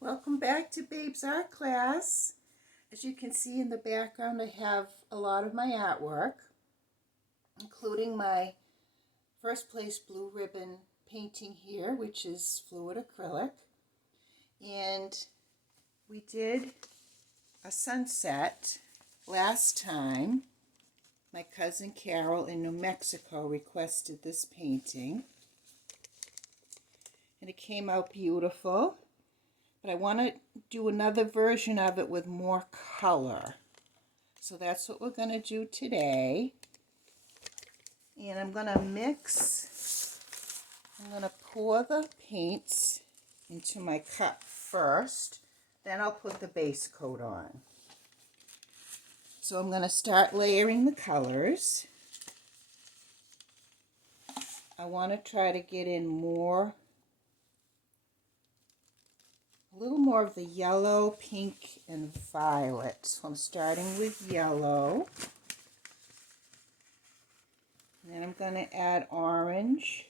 Welcome back to Babe's Art Class. As you can see in the background, I have a lot of my artwork, including my first place blue ribbon painting here, which is fluid acrylic. And we did a sunset last time. My cousin Carol in New Mexico requested this painting, and it came out beautiful. But I want to do another version of it with more color. So that's what we're going to do today. And I'm going to pour the paints into my cup first. Then I'll put the base coat on. So I'm going to start layering the colors. I want to try to get in a little more of the yellow, pink, and violet. So I'm starting with yellow. And then I'm going to add orange.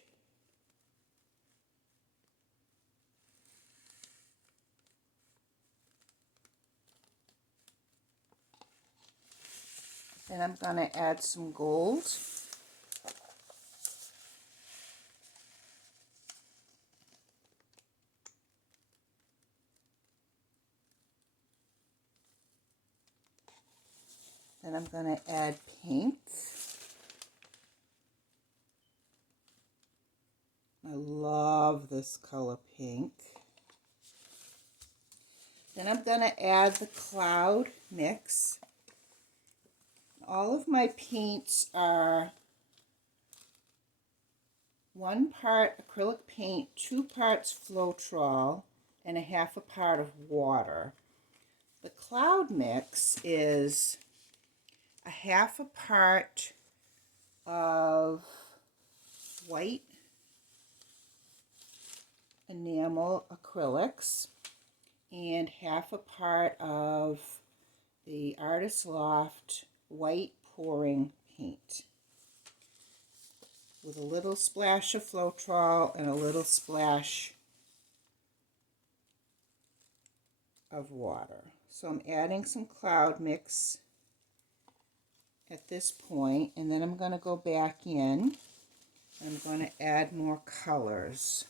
Then I'm going to add some gold. Then I'm going to add pink. I love this color pink. Then I'm going to add the cloud mix. All of my paints are 1 part acrylic paint, 2 parts Floetrol, and a half a part of water. The cloud mix is a half a part of white enamel acrylics and half a part of the Artist Loft white pouring paint with a little splash of Floetrol and a little splash of water. So I'm adding some cloud mix at this point, and then I'm going to go back in. I'm going to add more colors.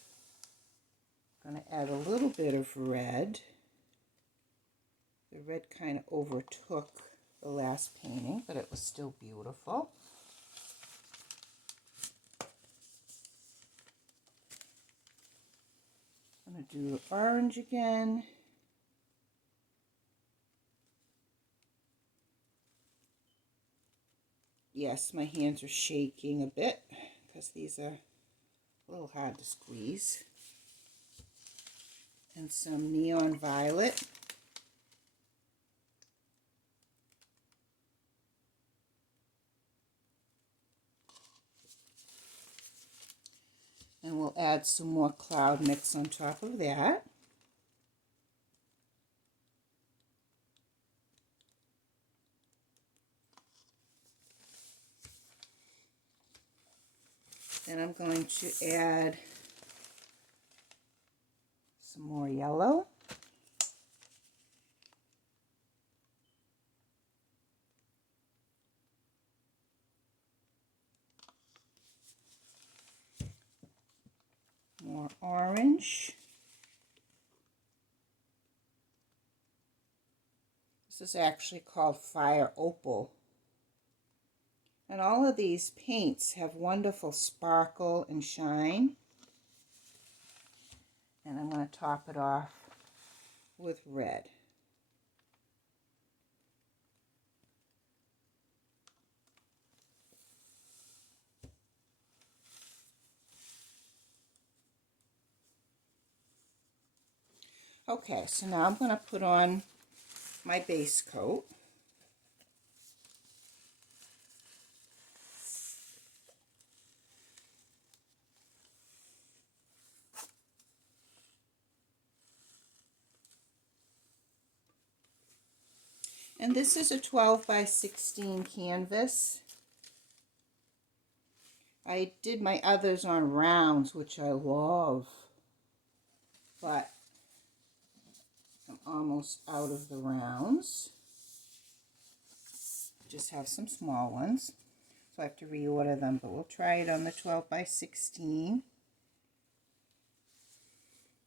I'm going to add a little bit of red. The red kind of overtook the last painting, but it was still beautiful. I'm going to do the orange again. Yes, my hands are shaking a bit because these are a little hard to squeeze. And some neon violet. And we'll add some more cloud mix on top of that. Then I'm going to add some more yellow. More orange. This is actually called Fire Opal. And all of these paints have wonderful sparkle and shine. And I'm going to top it off with red. Okay, so now I'm going to put on my base coat. And this is a 12 by 16 canvas. I did my others on rounds, which I love. But almost out of the rounds. Just have some small ones, so I have to reorder them, but we'll try it on the 12 by 16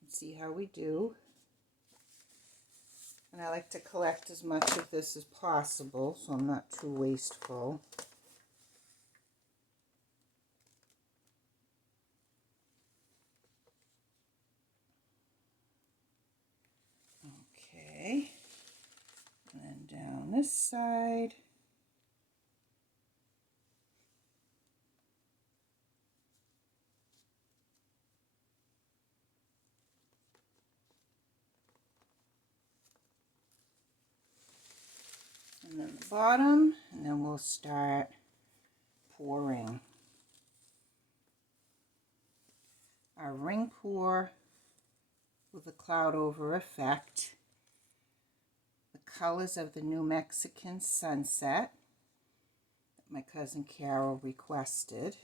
and see how we do. And I like to collect as much of this as possible, so I'm not too wasteful. Okay, and then down this side. And then the bottom, and then we'll start pouring. Our ring pour with a cloud over effect. The colors of the New Mexican sunset that my cousin Carol requested.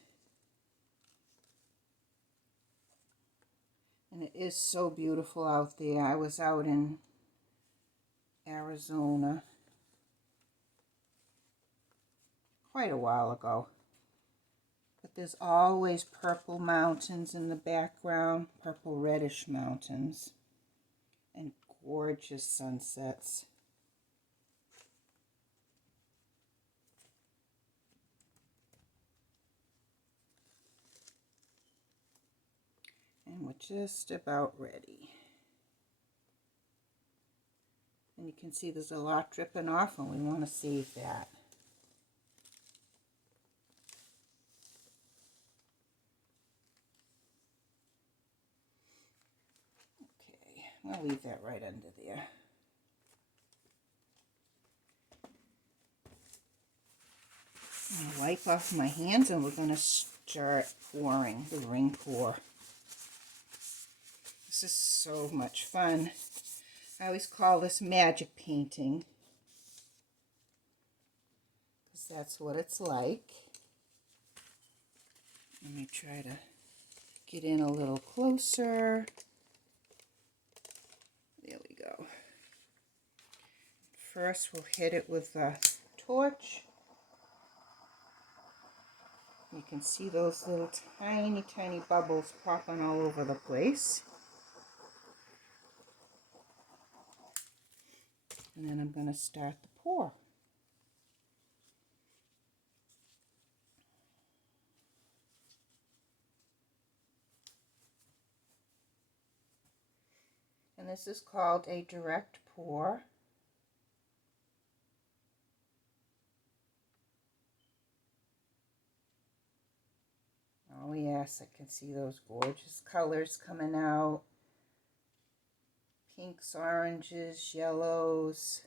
And it is so beautiful out there. I was out in Arizona quite a while ago. But there's always purple mountains in the background, purple reddish mountains, and gorgeous sunsets. And we're just about ready. And you can see there's a lot dripping off, and we want to save that. Okay, I'll leave that right under there. I'm gonna wipe off my hands, and we're going to start pouring the ring pour. This is so much fun. I always call this magic painting, because that's what it's like. Let me try to get in a little closer. There we go. First, we'll hit it with a torch. You can see those little tiny, tiny bubbles popping all over the place. And then I'm going to start the pour. And this is called a direct pour. Oh yes, I can see those gorgeous colors coming out. Pinks, oranges, yellows,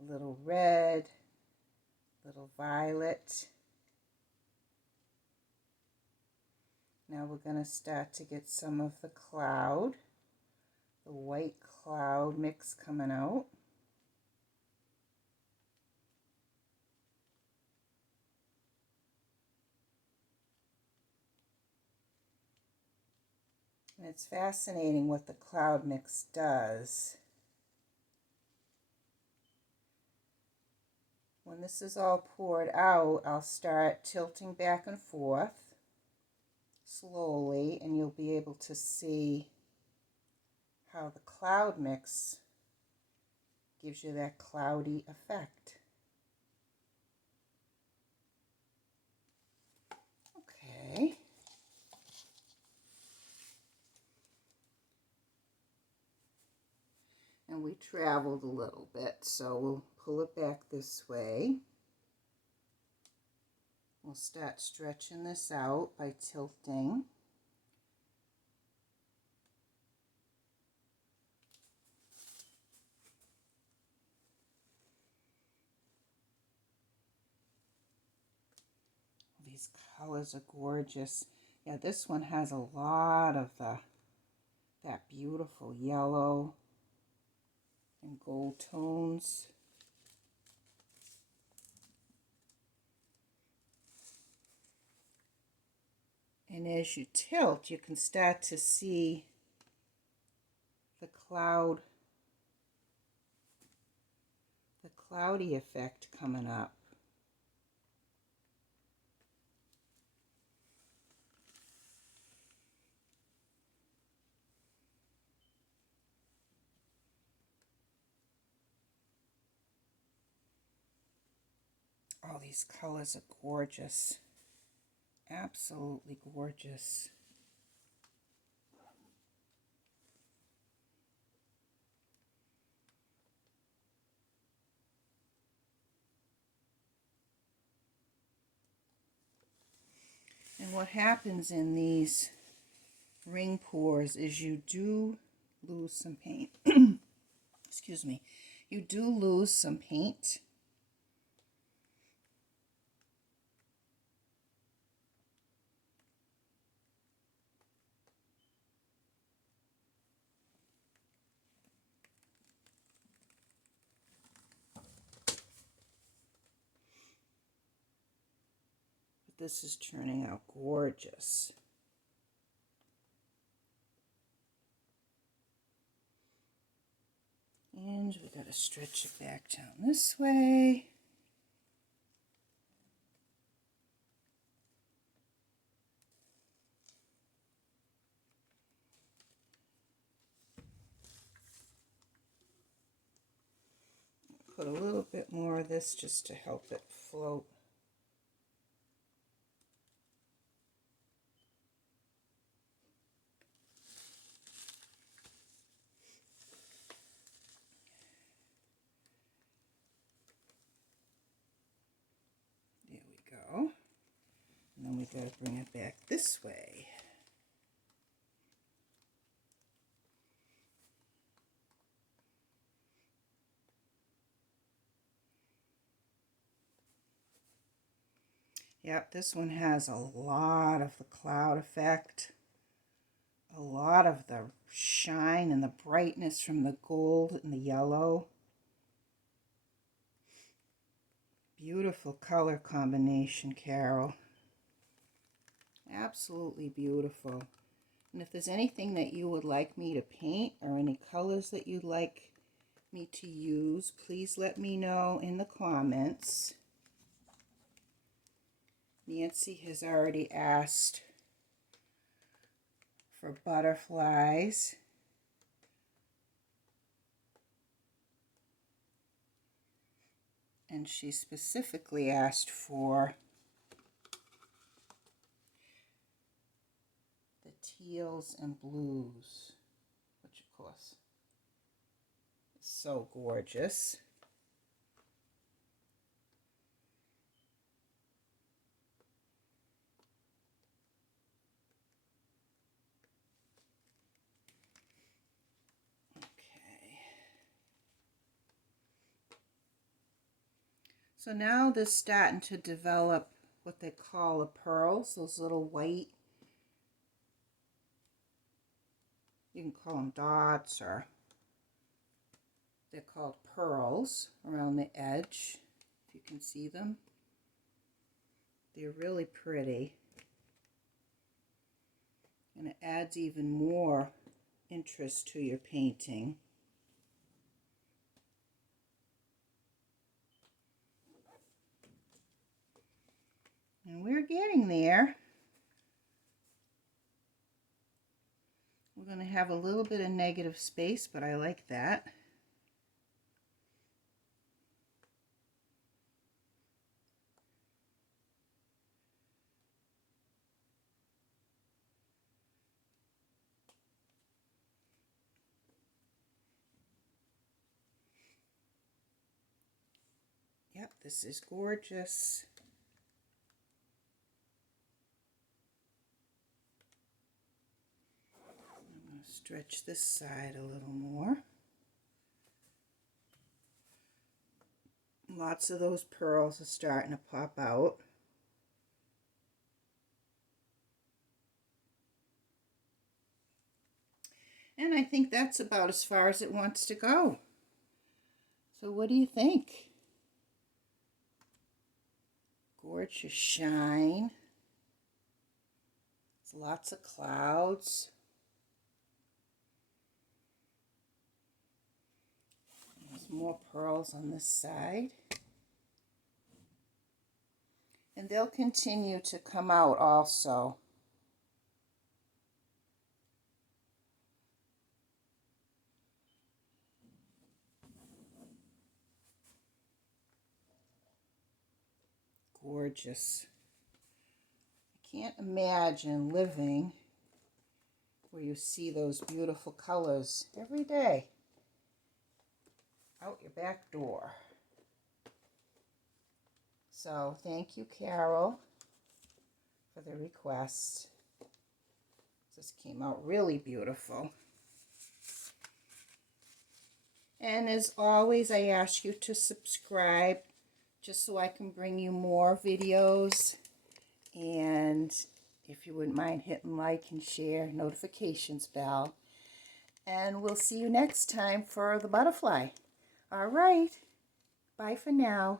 a little red, a little violet. Now we're going to start to get some of the cloud, the white cloud mix coming out. And it's fascinating what the cloud mix does. When this is all poured out, I'll start tilting back and forth slowly, and you'll be able to see how the cloud mix gives you that cloudy effect. Okay. And we traveled a little bit, so we'll pull it back this way. We'll start stretching this out by tilting. These colors are gorgeous. Yeah, this one has a lot of that beautiful yellow and gold tones. And as you tilt, you can start to see the cloudy effect coming up. Oh, these colors are gorgeous. Absolutely gorgeous. And what happens in these ring pours is you do lose some paint. Excuse me. You do lose some paint. But this is turning out gorgeous. And we got to stretch it back down this way. Put a little bit more of this just to help it float. There we go. And then we got to bring it back this way. Yep, this one has a lot of the cloud effect, a lot of the shine and the brightness from the gold and the yellow. Beautiful color combination, Carol. Absolutely beautiful. And if there's anything that you would like me to paint or any colors that you'd like me to use, please let me know in the comments. Nancy has already asked for butterflies. And she specifically asked for the teals and blues, which of course is so gorgeous. So now they're starting to develop what they call the pearls, those little white, you can call them dots, or they're called pearls around the edge, if you can see them. They're really pretty. And it adds even more interest to your painting. And we're getting there. We're going to have a little bit of negative space, but I like that. Yep, this is gorgeous. I'm going to stretch this side a little more. Lots of those pearls are starting to pop out. And I think that's about as far as it wants to go. So what do you think? Gorgeous shine. There's lots of clouds. some more pearls on this side. And they'll continue to come out also. Gorgeous. I can't imagine living where you see those beautiful colors every day out your back door. So thank you, Carol, for the request. This came out really beautiful. And as always, I ask you to subscribe just so I can bring you more videos. And if you wouldn't mind hitting like and share, notifications bell. And we'll see you next time for the butterfly. All right. Bye for now.